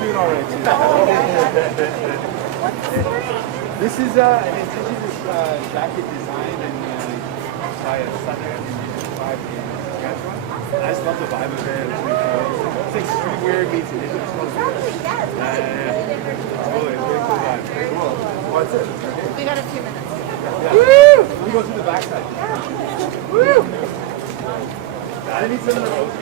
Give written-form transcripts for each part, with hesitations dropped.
doing all right too. This is an Indigenous jacket design and by a Southern Indigenous tribe in Saskatchewan. I just love the vibe of it. It's really cool. It's like streetwear meets Indigenous culture. Totally, it's really cool vibe. Cool. What's it? We got a few minutes. Yeah. Woo! Let me go to the backside. Woo! I need some of the roses.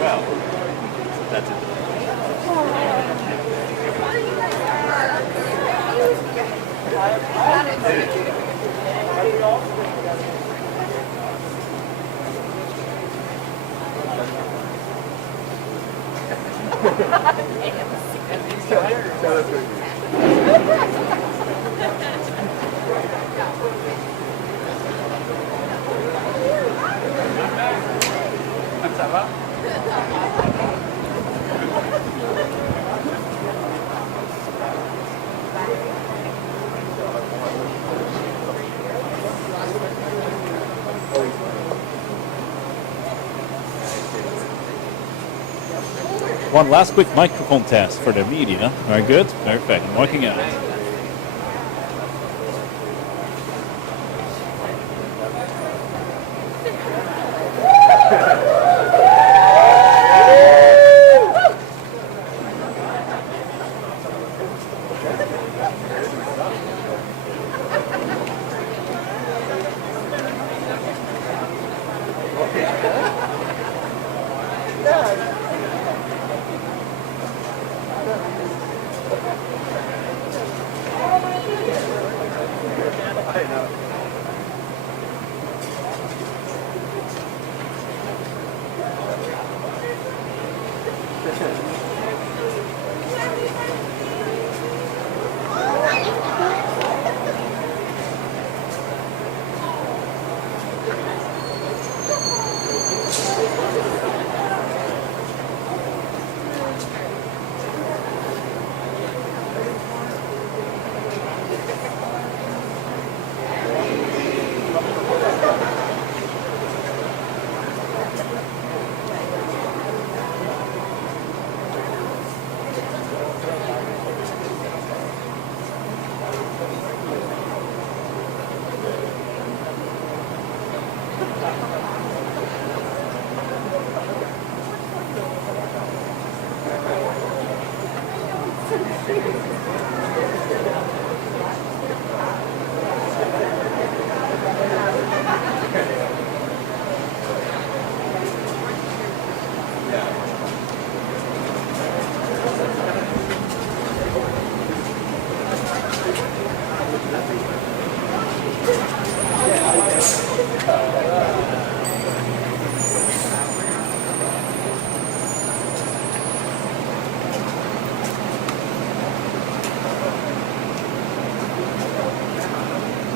Well, that's it. Ça va? One last quick microphone test for the media. Very good. Perfect. Working out.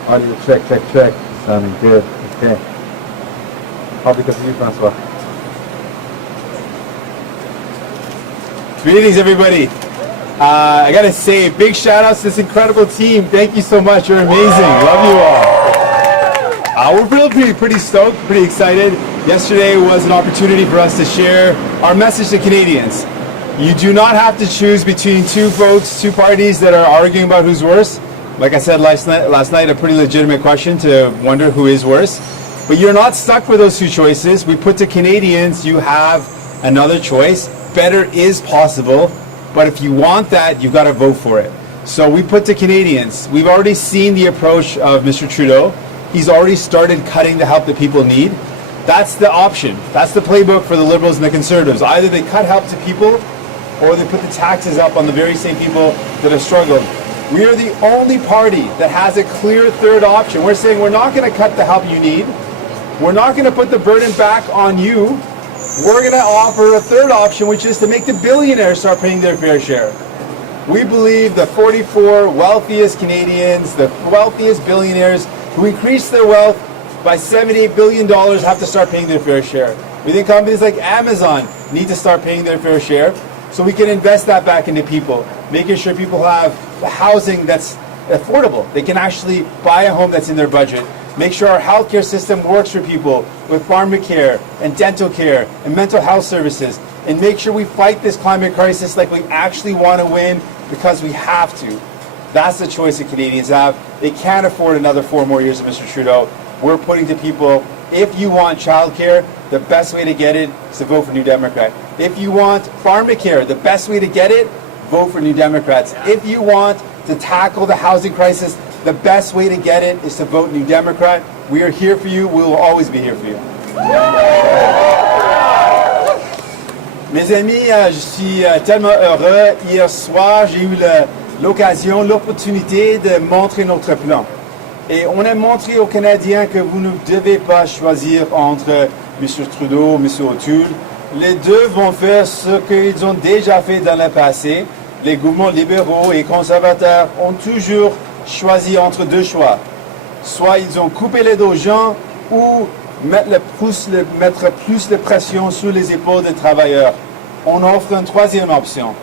Audio check. Sounding good. Okay. All because of you, Francois. Greetings, everybody. I gotta say, big shout outs to this incredible team. Thank you so much. You're amazing. Love you all. We're pretty stoked, pretty excited. Yesterday was an opportunity for us to share our message to Canadians. You do not have to choose between two votes, two parties that are arguing about who's worse. Like I said last night, a pretty legitimate question to wonder who is worse. But you're not stuck with those two choices. We put to Canadians, you have another choice. Better is possible, but if you want that, you've got to vote for it. So we put to Canadians, we've already seen the approach of Mr. Trudeau. He's already started cutting the help that people need. That's the option. That's the playbook for the Liberals and the Conservatives. Either they cut help to people, or they put the taxes up on the very same people that have struggled. We are the only party that has a clear third option. We're saying we're not going to cut the help you need. We're not going to put the burden back on you. We're going to offer a third option, which is to make the billionaires start paying their fair share. We believe the 44 wealthiest Canadians, the wealthiest billionaires who increased their wealth by $78 billion have to start paying their fair share. We think companies like Amazon need to start paying their fair share so we can invest that back into people, making sure people have the housing that's affordable. They can actually buy a home that's in their budget. Make sure our healthcare system works for people with pharmacare and dental care and mental health services. And make sure we fight this climate crisis like we actually want to win because we have to. That's the choice that Canadians have. They can't afford another 4 more years of Mr. Trudeau. We're putting to people, if you want childcare, the best way to get it is to vote for New Democrat. If you want pharmacare, the best way to get it, vote for New Democrats. If you want to tackle the housing crisis, the best way to get it is to vote New Democrat. We are here for you. We will always be here for you. Mes amis, je suis tellement heureux. Hier soir, j'ai eu l'occasion, l'opportunité de montrer notre plan. Et on a montré aux Canadiens que vous ne devez pas choisir entre M. Trudeau et M. O'Toole. Les deux vont faire ce qu'ils ont déjà fait dans le passé. Les gouvernements libéraux et conservateurs ont toujours choisi entre deux choix. Soit ils ont coupé les dos aux gens ou mettre plus de pression sur les épaules des travailleurs. On offre une troisième option.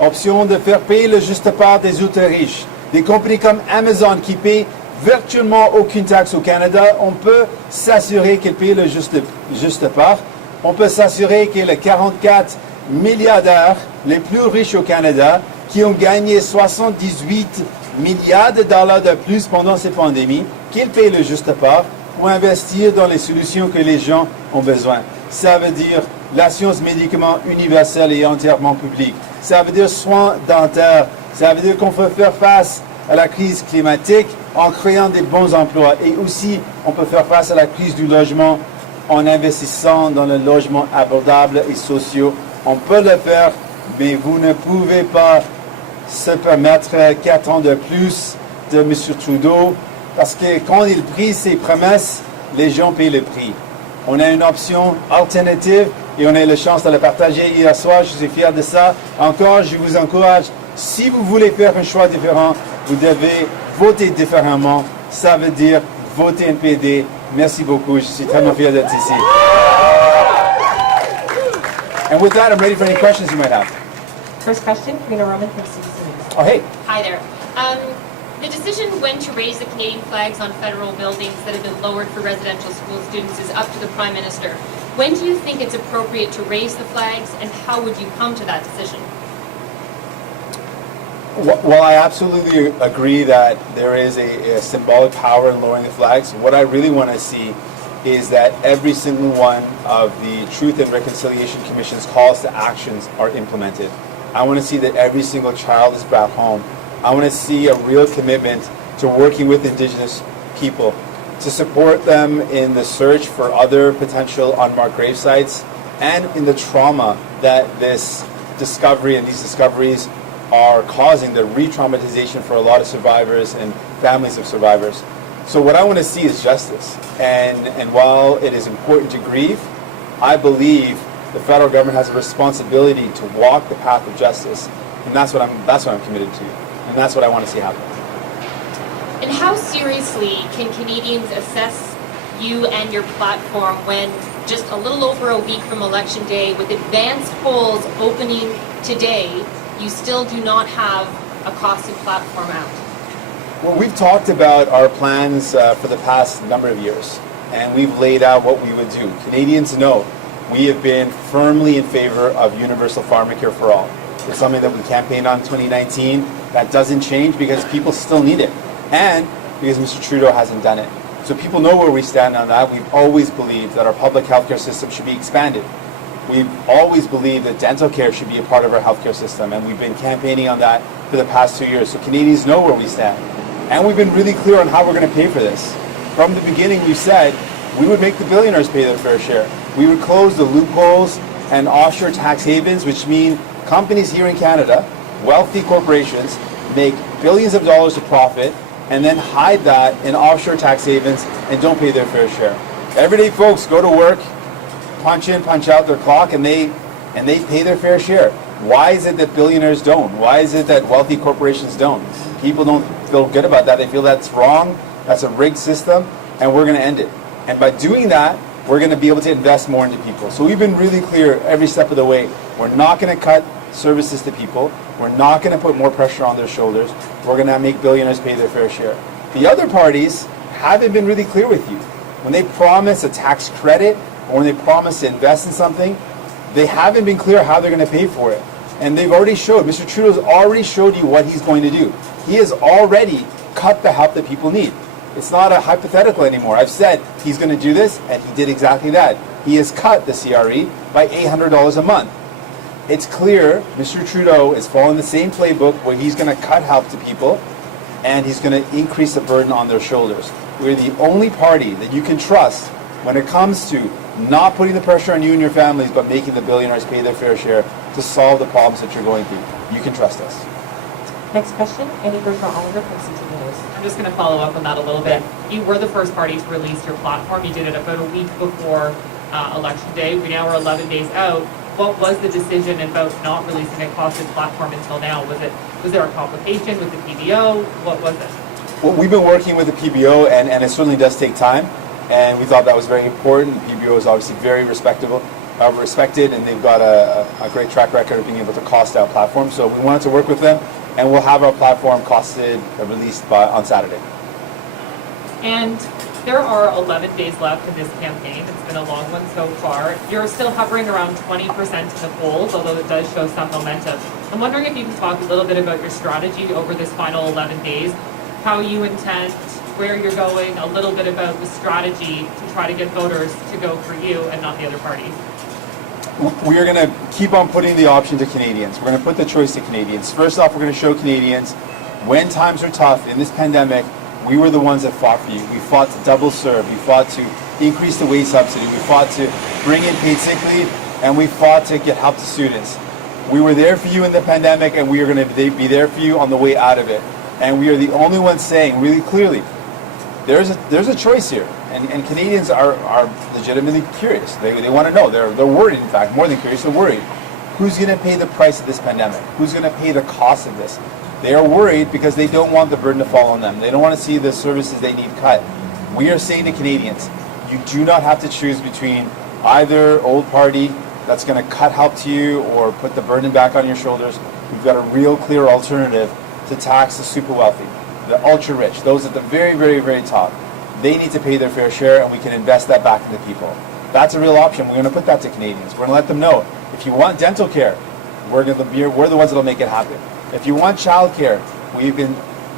Option de faire payer le juste part des ultra riches. Des compagnies comme Amazon qui paient virtuellement aucune taxe au Canada, on peut s'assurer qu'elles payent le juste part. On peut s'assurer que les 44 milliardaires les plus riches au Canada, qui ont gagné 78 milliards de dollars de plus pendant cette pandémie, qu'ils payent le juste part pour investir dans les solutions que les gens ont besoin. Ça veut dire l'assurance médicaments universelle et entièrement publique. Ça veut dire soins dentaires. Ça veut dire qu'on peut faire face à la crise climatique en créant des bons emplois. Et aussi, on peut faire face à la crise du logement en investissant dans le logement abordable et social. On peut le faire, mais vous ne pouvez pas se permettre 4 ans de plus de M. Trudeau, parce que quand il prit ses promesses, les gens payent le prix. On a une option alternative et on a eu la chance de la partager hier soir. Je suis fier de ça. Encore, je vous encourage, si vous voulez faire un choix différent, vous devez voter différemment. Ça veut dire voter NPD. Merci beaucoup. Je suis tellement fier d'être ici. And with that, I'm ready for any questions you might have. First question, Karina Roman from CBC. Oh, hey. Hi there. The decision when to raise the Canadian flags on federal buildings that have been lowered for residential school students is up to the Prime Minister. When do you think it's appropriate to raise the flags, and how would you come to that decision? Well, I absolutely agree that there is a symbolic power in lowering the flags. What I really want to see is that every single one of the Truth and Reconciliation Commission's calls to actions are implemented. I want to see that every single child is brought home. I want to see a real commitment to working with Indigenous people, to support them in the search for other potential unmarked grave sites and in the trauma that this discovery and these discoveries are causing, the re-traumatization for a lot of survivors and families of survivors. So what I want to see is justice. And while it is important to grieve, I believe the federal government has a responsibility to walk the path of justice. And that's what I'm committed to. And that's what I want to see happen. And how seriously can Canadians assess you and your platform when just a little over a week from Election Day, with advanced polls opening today, you still do not have a costed platform out? Well, we've talked about our plans for the past number of years, and we've laid out what we would do. Canadians know we have been firmly in favor of universal pharmacare for all. It's something that we campaigned on in 2019. That doesn't change because people still need it, and because Mr. Trudeau hasn't done it. So people know where we stand on that. We've always believed that our public healthcare system should be expanded. We've always believed that dental care should be a part of our healthcare system, and we've been campaigning on that for the past 2 years. So Canadians know where we stand. And we've been really clear on how we're going to pay for this. From the beginning, we said we would make the billionaires pay their fair share. We would close the loopholes and offshore tax havens, which mean companies here in Canada, wealthy corporations, make billions of dollars of profit and then hide that in offshore tax havens and don't pay their fair share. Everyday folks go to work, punch in, punch out their clock, and they pay their fair share. Why is it that billionaires don't? Why is it that wealthy corporations don't? People don't feel good about that. They feel that's wrong, that's a rigged system, and we're going to end it. And by doing that, we're going to be able to invest more into people. So we've been really clear every step of the way. We're not going to cut services to people. We're not going to put more pressure on their shoulders. We're going to make billionaires pay their fair share. The other parties haven't been really clear with you. When they promise a tax credit or when they promise to invest in something, they haven't been clear how they're going to pay for it. And they've already showed, Mr. Trudeau's already showed you what he's going to do. He has already cut the help that people need. It's not a hypothetical anymore. I've said he's going to do this, and he did exactly that. He has cut the CRE by $800 a month. It's clear Mr. Trudeau is following the same playbook where he's going to cut help to people, and he's going to increase the burden on their shoulders. We're the only party that you can trust when it comes to not putting the pressure on you and your families, but making the billionaires pay their fair share to solve the problems that you're going through. You can trust us. Next question, Amy Bergeron-Oliver from CTV News. I'm just going to follow up on that a little bit. You were the first party to release your platform. You did it about a week before Election Day. We now are 11 days out. What was the decision about not releasing a costed platform until now? Was there a complication with the PBO? What was it? Well, we've been working with the PBO, and it certainly does take time. And we thought that was very important. The PBO is obviously very respected, and they've got a great track record of being able to cost out platforms. So we wanted to work with them, and we'll have our platform costed, released on Saturday. And there are 11 days left in this campaign. It's been a long one so far. You're still hovering around 20% in the polls, although it does show some momentum. I'm wondering if you can talk a little bit about your strategy over this final 11 days, how you intend, where you're going, a little bit about the strategy to try to get voters to go for you and not the other parties. We are going to keep on putting the option to Canadians. We're going to put the choice to Canadians. First off, we're going to show Canadians when times are tough in this pandemic, we were the ones that fought for you. We fought to double serve. We fought to increase the wage subsidy. We fought to bring in paid sick leave, and we fought to get help to students. We were there for you in the pandemic, and we are going to be there for you on the way out of it. And we are the only ones saying really clearly, there's a choice here, and Canadians are legitimately curious. They want to know. They're worried, in fact, more than curious. They're worried. Who's going to pay the price of this pandemic? Who's going to pay the cost of this? They are worried because they don't want the burden to fall on them. They don't want to see the services they need cut. We are saying to Canadians, you do not have to choose between either old party that's going to cut help to you or put the burden back on your shoulders. We've got a real clear alternative to tax the super wealthy, the ultra rich, those at the very, very, very top. They need to pay their fair share, and we can invest that back into people. That's a real option. We're going to put that to Canadians. We're going to let them know, if you want dental care, we're the ones that will make it happen. If you want child care, we've been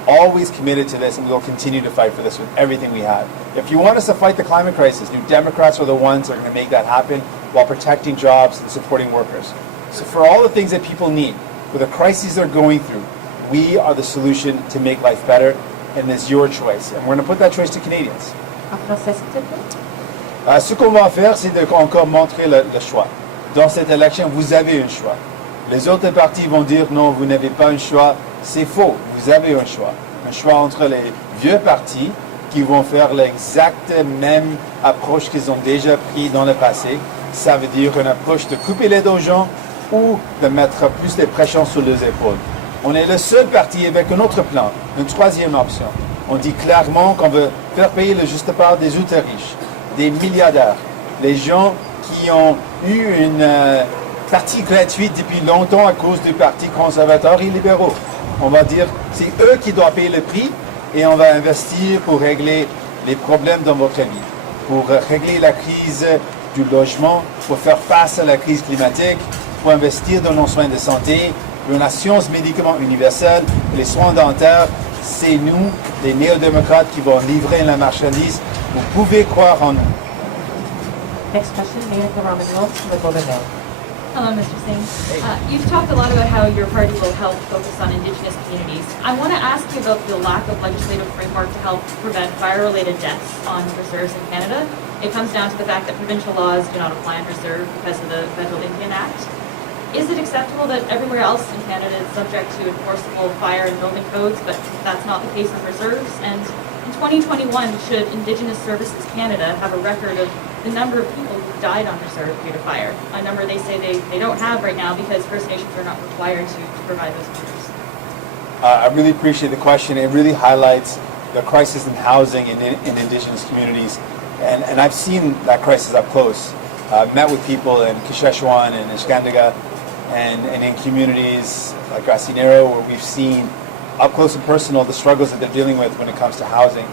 always committed to this, and we will continue to fight for this with everything we have. If you want us to fight the climate crisis, New Democrats are the ones that are going to make that happen while protecting jobs and supporting workers. So for all the things that people need, with the crises they're going through, we are the solution to make life better, and it's your choice. And we're going to put that choice to Canadians. En français, s'il te plaît. Ce qu'on va faire, c'est encore montrer le choix. Dans cette élection, vous avez un choix. Les autres partis vont dire non, vous n'avez pas un choix. C'est faux, vous avez un choix. Un choix entre les vieux partis qui vont faire l'exacte même approche qu'ils ont déjà pris dans le passé. Ça veut dire une approche de couper les dos aux gens ou de mettre plus de pression sur les épaules. On est le seul parti avec un autre plan, une troisième option. On dit clairement qu'on veut faire payer le juste part des ultra riches, des milliardaires, les gens qui ont eu une partie gratuite depuis longtemps à cause du Parti conservateur et libéraux. On va dire c'est eux qui doivent payer le prix et on va investir pour régler les problèmes dans votre vie, pour régler la crise du logement, pour faire face à la crise climatique, pour investir dans nos soins de santé, pour une assurance médicaments universelle, les soins dentaires. C'est nous, les néo-démocrates, qui vont livrer la marchandise. Vous pouvez croire en nous. Next question, Monica Roman-Wills from the Globe and Mail. Hello, Mr. Singh. You've talked a lot about how your party will help focus on Indigenous communities. I want to ask you about the lack of legislative framework to help prevent fire-related deaths on reserves in Canada. It comes down to the fact that provincial laws do not apply on reserve because of the Federal Indian Act. Is it acceptable that everywhere else in Canada is subject to enforceable fire and building codes, but that's not the case on reserves? And in 2021, should Indigenous Services Canada have a record of the number of people who died on reserve due to fire. A number they say they don't have right now because First Nations are not required to provide those numbers. I really appreciate the question. It really highlights the crisis in housing in Indigenous communities. And I've seen that crisis up close. I've met with people in Kisheshuan and Ishkandiga and in communities like Gasinero where we've seen up close and personal the struggles that they're dealing with when it comes to housing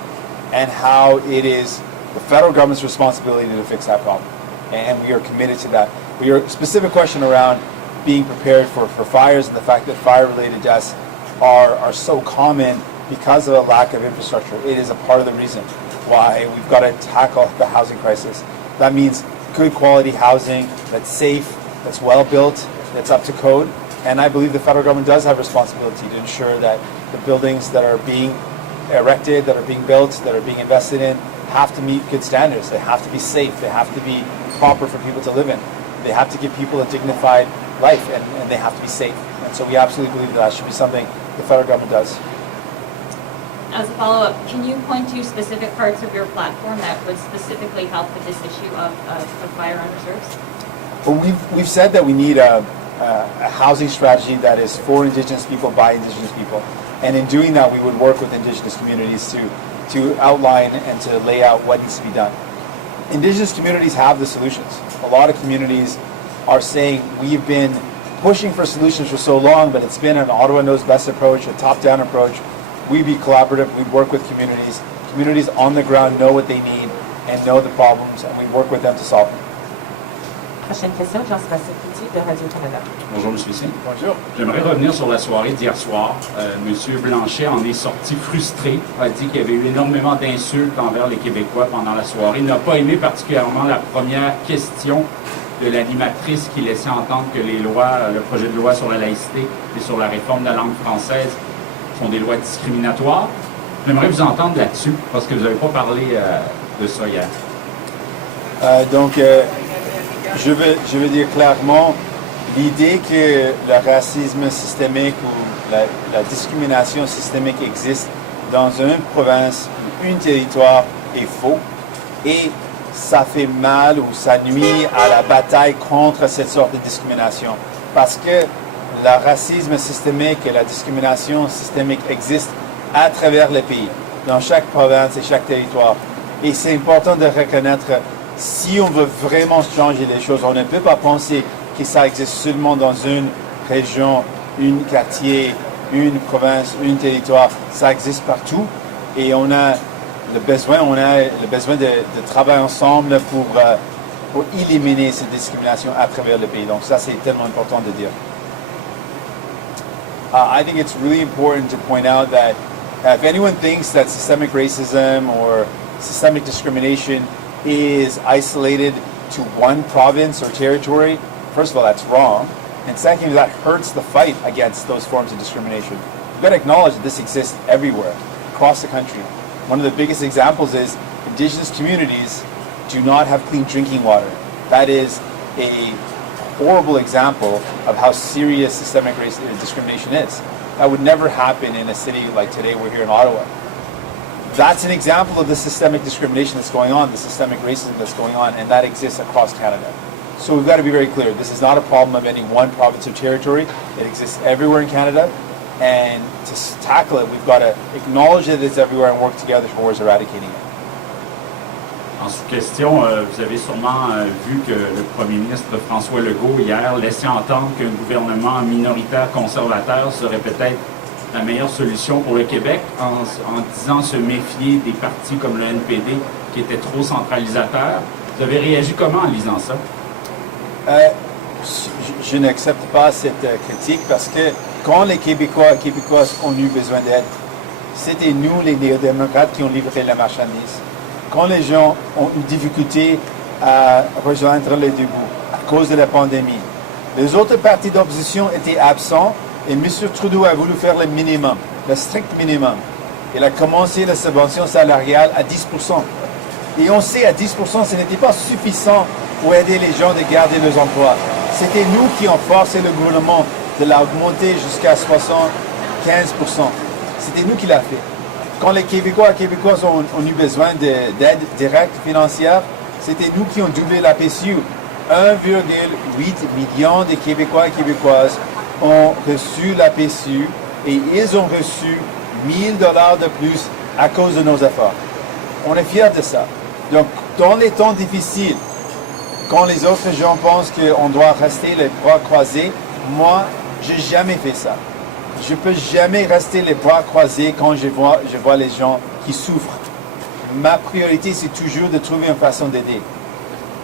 and how it is the federal government's responsibility to fix that problem. And we are committed to that. Your specific question around being prepared for fires and the fact that fire-related deaths are so common because of a lack of infrastructure. It is a part of the reason why we've got to tackle the housing crisis. That means good quality housing that's safe, that's well built, that's up to code. And I believe the federal government does have responsibility to ensure that the buildings that are being erected, that are being built, that are being invested in have to meet good standards. They have to be safe. They have to be proper for people to live in. They have to give people a dignified life and they have to be safe. And so we absolutely believe that should be something the federal government does. As a follow-up, can you point to specific parts of your platform that would specifically help with this issue of fire on reserves? Well, we've said that we need a housing strategy that is for Indigenous people, by Indigenous people. And in doing that, we would work with Indigenous communities to outline and to lay out what needs to be done. Indigenous communities have the solutions. A lot of communities are saying we've been pushing for solutions for so long, but it's been an Ottawa knows best approach, a top-down approach. We'd be collaborative, we'd work with communities. Communities on the ground know what they need and know the problems, and we work with them to solve them. Prochaine question, Jean-Sébastien Coutu de Radio-Canada. Bonjour, M. Singh. Bonjour. J'aimerais revenir sur la soirée d'hier soir. M. Blanchet en est sorti frustré, a dit qu'il y avait eu énormément d'insultes envers les Québécois pendant la soirée. Il n'a pas aimé particulièrement la première question de l'animatrice qui laissait entendre que les lois, le projet de loi sur la laïcité et sur la réforme de la langue française sont des lois discriminatoires. J'aimerais vous entendre là-dessus, parce que vous n'avez pas parlé de ça hier. Je veux dire clairement, l'idée que le racisme systémique ou la discrimination systémique existe dans une province, un territoire est faux et ça fait mal ou ça nuit à la bataille contre cette sorte de discrimination. Parce que le racisme systémique et la discrimination systémique existent à travers le pays, dans chaque province et chaque territoire. Et c'est important de reconnaître, si on veut vraiment changer les choses, on ne peut pas penser que ça existe seulement dans une région, un quartier, une province, un territoire. Ça existe partout et on a le besoin de travailler ensemble pour éliminer cette discrimination à travers le pays. Donc ça, c'est tellement important de dire. I think it's really important to point out that if anyone thinks that systemic racism or systemic discrimination is isolated to one province or territory, first of all, that's wrong. And secondly, that hurts the fight against those forms of discrimination. You've got to acknowledge that this exists everywhere, across the country. One of the biggest examples is Indigenous communities do not have clean drinking water. That is a horrible example of how serious systemic discrimination is. That would never happen in a city like today we're here in Ottawa. That's an example of the systemic discrimination that's going on, the systemic racism that's going on, and that exists across Canada. So we've got to be very clear. This is not a problem of any one province or territory. It exists everywhere in Canada, and to tackle it, we've got to acknowledge that it's everywhere and work together towards eradicating it. En sous-question, vous avez sûrement vu que le premier ministre François Legault, hier, laissait entendre qu'un gouvernement minoritaire conservateur serait peut-être la meilleure solution pour le Québec, en disant se méfier des partis comme le NPD qui étaient trop centralisateurs. Vous avez réagi comment en lisant ça? Je n'accepte pas cette critique parce que quand les Québécois et Québécoises ont eu besoin d'aide, c'était nous, les néo-démocrates, qui ont livré la marchandise. Quand les gens ont eu difficulté à rejoindre les deux bouts à cause de la pandémie, les autres partis d'opposition étaient absents et M. Trudeau a voulu faire le minimum, le strict minimum. Il a commencé la subvention salariale à 10%. Et on sait à 10%, ce n'était pas suffisant pour aider les gens de garder leurs emplois. C'était nous qui avons forcé le gouvernement de l'augmenter jusqu'à 75%. C'était nous qui l'avons fait. Quand les Québécois et Québécoises ont eu besoin d'aide directe financière, C'était nous qui ont doublé la PCU. 1,8 million de Québécois et Québécoises ont reçu la PCU et ils ont reçu 1000 $ de plus à cause de nos efforts. On est fiers de ça. Donc, dans les temps difficiles, quand les autres gens pensent qu'on doit rester les bras croisés, moi, j'ai jamais fait ça. Je peux jamais rester les bras croisés quand je vois les gens qui souffrent. Ma priorité, c'est toujours de trouver une façon d'aider.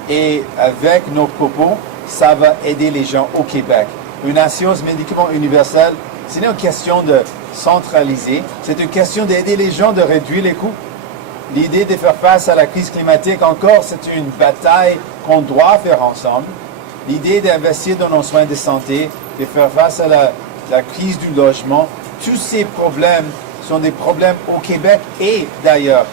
Et avec nos propos, ça va aider les gens au Québec. Une assurance médicament universelle, ce n'est une question de centraliser, c'est une question d'aider les gens de réduire les coûts. L'idée de faire face à la crise climatique, encore, c'est une bataille qu'on doit faire ensemble. L'idée d'investir dans nos soins de santé, de faire face à la crise du logement, tous ces problèmes sont des problèmes au Québec et d'ailleurs,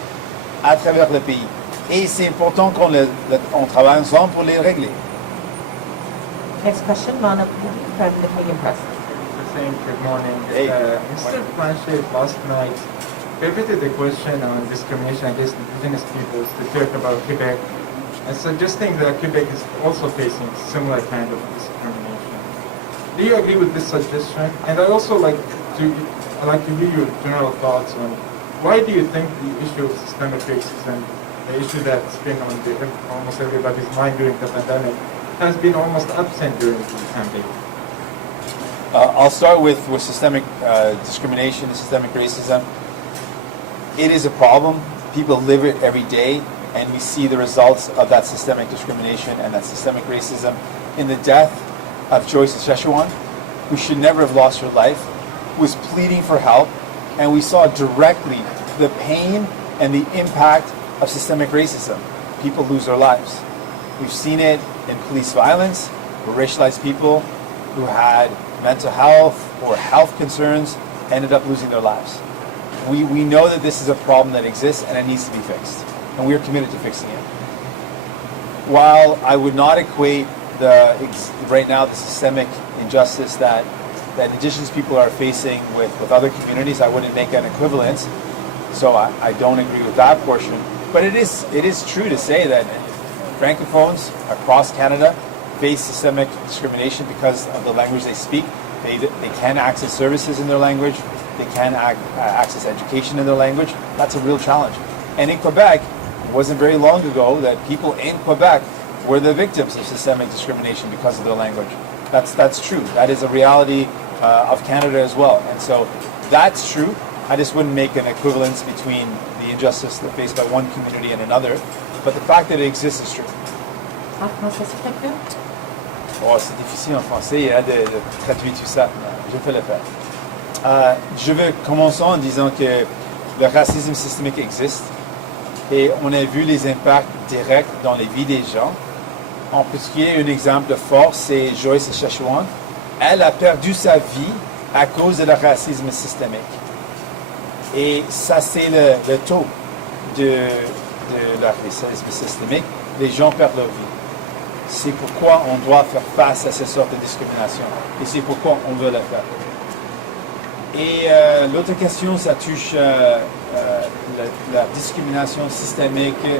à travers le pays. Et c'est important qu'on travaille ensemble pour les régler. Next question, Mana Pudi from the Canadian Press. Good morning. Hey. Mr. Blanchet last night pivoted the question on discrimination against Indigenous peoples to talk about Quebec and suggesting that Quebec is also facing similar kind of discrimination. Do you agree with this suggestion? And I'd like to hear your general thoughts on why do you think the issue of systemic racism, the issue that's been on almost everybody's mind during the pandemic, has been almost absent during the campaign? I'll start with systemic discrimination and systemic racism. It is a problem. People live it every day, and we see the results of that systemic discrimination and that systemic racism in the death of Joyce Szechuan, who should never have lost her life, who was pleading for help, and we saw directly the pain and the impact of systemic racism. People lose their lives. We've seen it in police violence, where racialized people who had mental health or health concerns ended up losing their lives. We know that this is a problem that exists and it needs to be fixed, and we are committed to fixing it. While I would not equate right now the systemic injustice that Indigenous people are facing with other communities, I wouldn't make an equivalence, so I don't agree with that portion. But it is true to say that Francophones across Canada face systemic discrimination because of the language they speak. They can access services in their language. They can access education in their language. That's a real challenge. And in Quebec, it wasn't very long ago that people in Quebec were the victims of systemic discrimination because of their language. That's true. That is a reality of Canada as well. And so that's true. I just wouldn't make an equivalence between the injustice that's faced by one community and another. But the fact that it exists is true. En français, s'il te plaît. Oh, c'est difficile en français de traduire tout ça. Je peux le faire. Je veux commencer en disant que le racisme systémique existe et on a vu les impacts directs dans les vies des gens. En particulier, un exemple fort, c'est Joyce Szechuan. Elle a perdu sa vie à cause de le racisme systémique. Et ça, c'est le taux de le racisme systémique. Les gens perdent leur vie. C'est pourquoi on doit faire face à ces sortes de discrimination. Et c'est pourquoi on veut le faire. Et l'autre question, ça touche la discrimination systémique que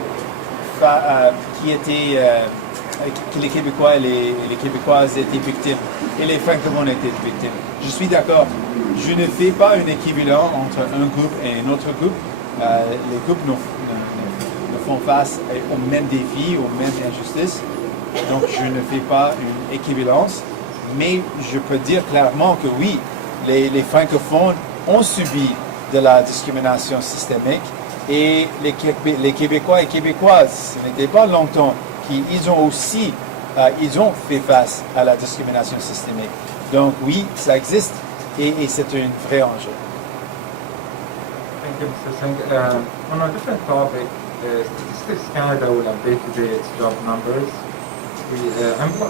les Québécois et les Québécoises étaient victimes et les francophones étaient victimes. Je suis d'accord. Je ne fais pas une équivalence entre un groupe et un autre groupe. Les groupes ne font face aux mêmes défis, aux mêmes injustices. Donc je ne fais pas une équivalence. Mais je peux dire clairement que oui, les francophones ont subi de la discrimination systémique et les Québécois et Québécoises, ce n'était pas longtemps qu'ils ont aussi ils ont fait face à la discrimination systémique. Donc oui, ça existe et c'est un vrai enjeu. Thank you, Mr. Singh. On a different topic, Statistics Canada will update today its job numbers.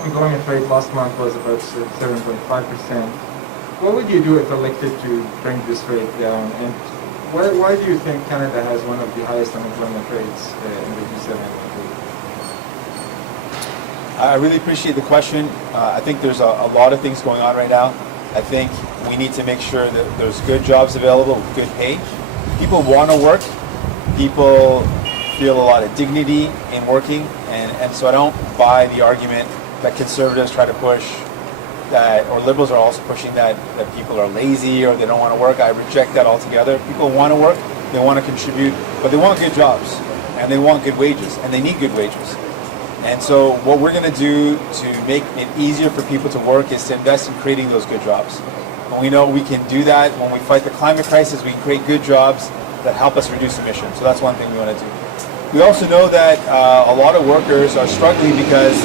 Employment rate last month was about 7.5%. What would you do if elected to bring this rate down? And why do you think Canada has one of the highest unemployment rates in the G7? I really appreciate the question. I think there's a lot of things going on right now. I think we need to make sure that there's good jobs available with good pay. People want to work. People feel a lot of dignity in working, And so I don't buy the argument that conservatives try to push that, or liberals are also pushing that people are lazy or they don't want to work. I reject that altogether. People want to work, they want to contribute, but they want good jobs and they want good wages and they need good wages. And so what we're going to do to make it easier for people to work is to invest in creating those good jobs. And we know we can do that when we fight the climate crisis. We can create good jobs that help us reduce emissions. So that's one thing we want to do. We also know that a lot of workers are struggling because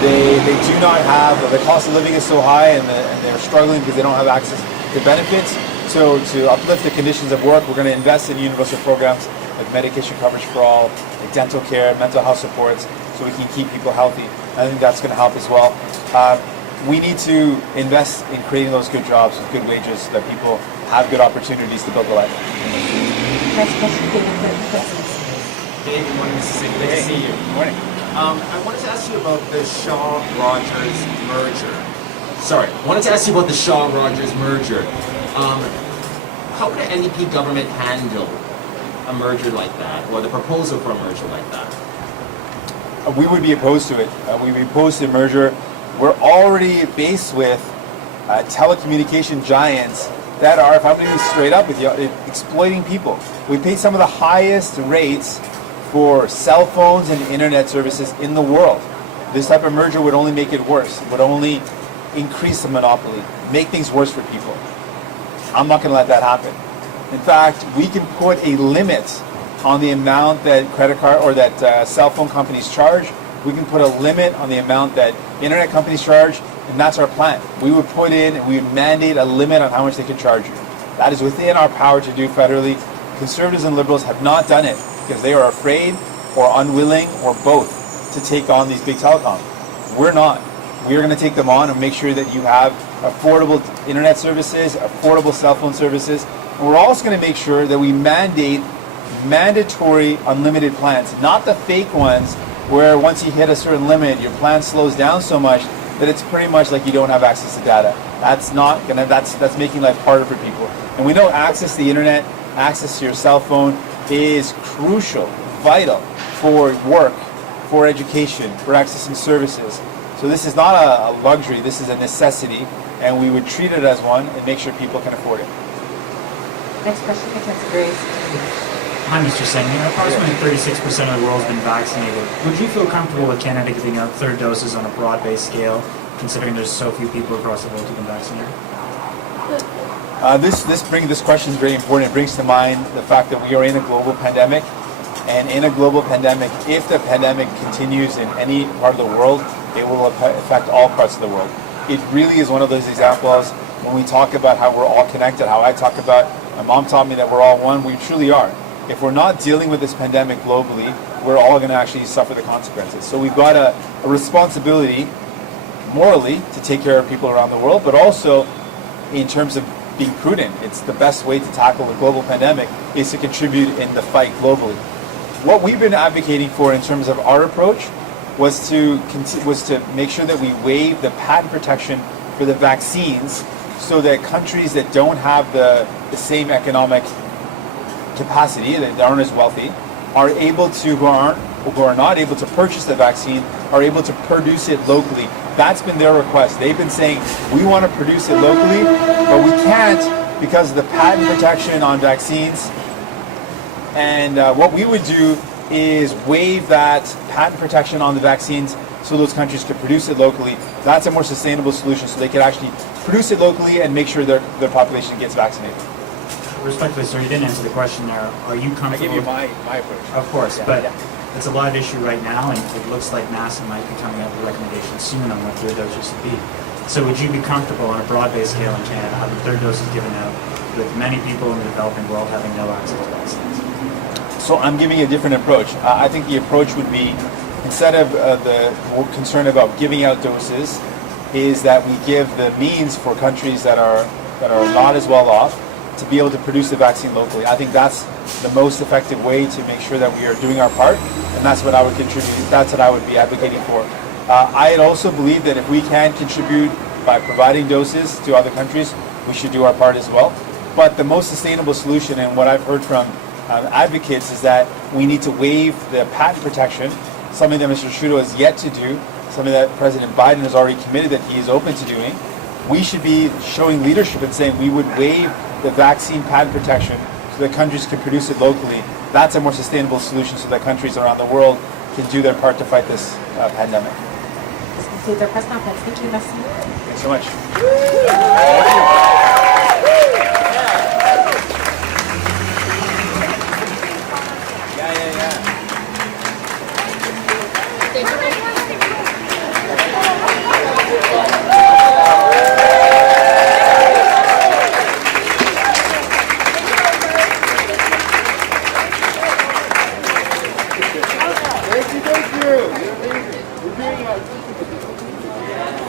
they do not have, the cost of living is so high and they're struggling because they don't have access to benefits. So to uplift the conditions of work, we're going to invest in universal programs like medication coverage for all, like dental care, mental health supports, so we can keep people healthy. I think that's going to help as well. We need to invest in creating those good jobs with good wages so that people have good opportunities to build a life. Next question, David. Dave, good morning, Mississippi. Good to see you. Good morning. I wanted to ask you about the Shaw-Rogers merger. I wanted to ask you about the Shaw-Rogers merger. How would an NDP government handle a merger like that, or the proposal for a merger like that? We would be opposed to it. We would be opposed to the merger. We're already faced with telecommunication giants that are, if I'm being straight up with you, exploiting people. We pay some of the highest rates for cell phones and internet services in the world. This type of merger would only make it worse. It would only increase the monopoly, make things worse for people. I'm not going to let that happen. In fact, we can put a limit on the amount that credit card or that cell phone companies charge. We can put a limit on the amount that internet companies charge, and that's our plan. We would put in, we would mandate a limit on how much they can charge you. That is within our power to do federally. Conservatives and liberals have not done it because they are afraid or unwilling or both to take on these big telecom. We're not. We are going to take them on and make sure that you have affordable internet services, affordable cell phone services. And we're also going to make sure that we mandate mandatory unlimited plans, not the fake ones where once you hit a certain limit, your plan slows down so much that it's pretty much like you don't have access to data. That's not gonna. That's making life harder for people. And we know access to the internet, access to your cell phone is crucial, vital for work, for education, for accessing services. So this is not a luxury. This is a necessity, and we would treat it as one and make sure people can afford it. Next question, Mackenzie Grace. Hi, Mr. Singh. Approximately 36% of the world has been vaccinated. Would you feel comfortable with Canada giving out third doses on a broad-based scale, considering there's so few people across the world who've been vaccinated? This question is very important. It brings to mind the fact that we are in a global pandemic, and in a global pandemic, if the pandemic continues in any part of the world, it will affect all parts of the world. It really is one of those examples when we talk about how we're all connected, how I talk about, my mom taught me that we're all one, we truly are. If we're not dealing with this pandemic globally, we're all going to actually suffer the consequences. So we've got a responsibility, morally, to take care of people around the world, but also in terms of being prudent. It's the best way to tackle a global pandemic is to contribute in the fight globally. What we've been advocating for in terms of our approach was to make sure that we waive the patent protection for the vaccines so that countries that don't have the same economic capacity, that aren't as wealthy, are able to, who are not able to purchase the vaccine, are able to produce it locally. That's been their request. They've been saying, we want to produce it locally, but we can't because of the patent protection on vaccines. And what we would do is waive that patent protection on the vaccines so those countries could produce it locally. That's a more sustainable solution, so they could actually produce it locally and make sure their population gets vaccinated. Respectfully, sir, you didn't answer the question there. Are you comfortable? I give you my approach. Of course, Yeah, but yeah. it's a live issue right now, and it looks like NASA might be coming up with a recommendation soon on what third doses should be. So would you be comfortable on a broad-based scale in Canada having third doses given out, with many people in the developing world having no access to vaccines? So I'm giving a different approach. I think the approach would be, instead of the concern about giving out doses, is that we give the means for countries that are not as well off to be able to produce the vaccine locally. I think that's the most effective way to make sure that we are doing our part, and that's what I would contribute. That's what I would be advocating for. I also believe that if we can contribute by providing doses to other countries, we should do our part as well. But the most sustainable solution, and what I've heard from advocates, is that we need to waive the patent protection something that Mr. Trudeau has yet to do, something that President Biden has already committed that he is open to doing. We should be showing leadership and saying we would waive the vaccine patent protection so that countries can produce it locally. That's a more sustainable solution so that countries around the world can do their part to fight this pandemic. This concludes our press conference. Thank you. Merci. Thanks so much.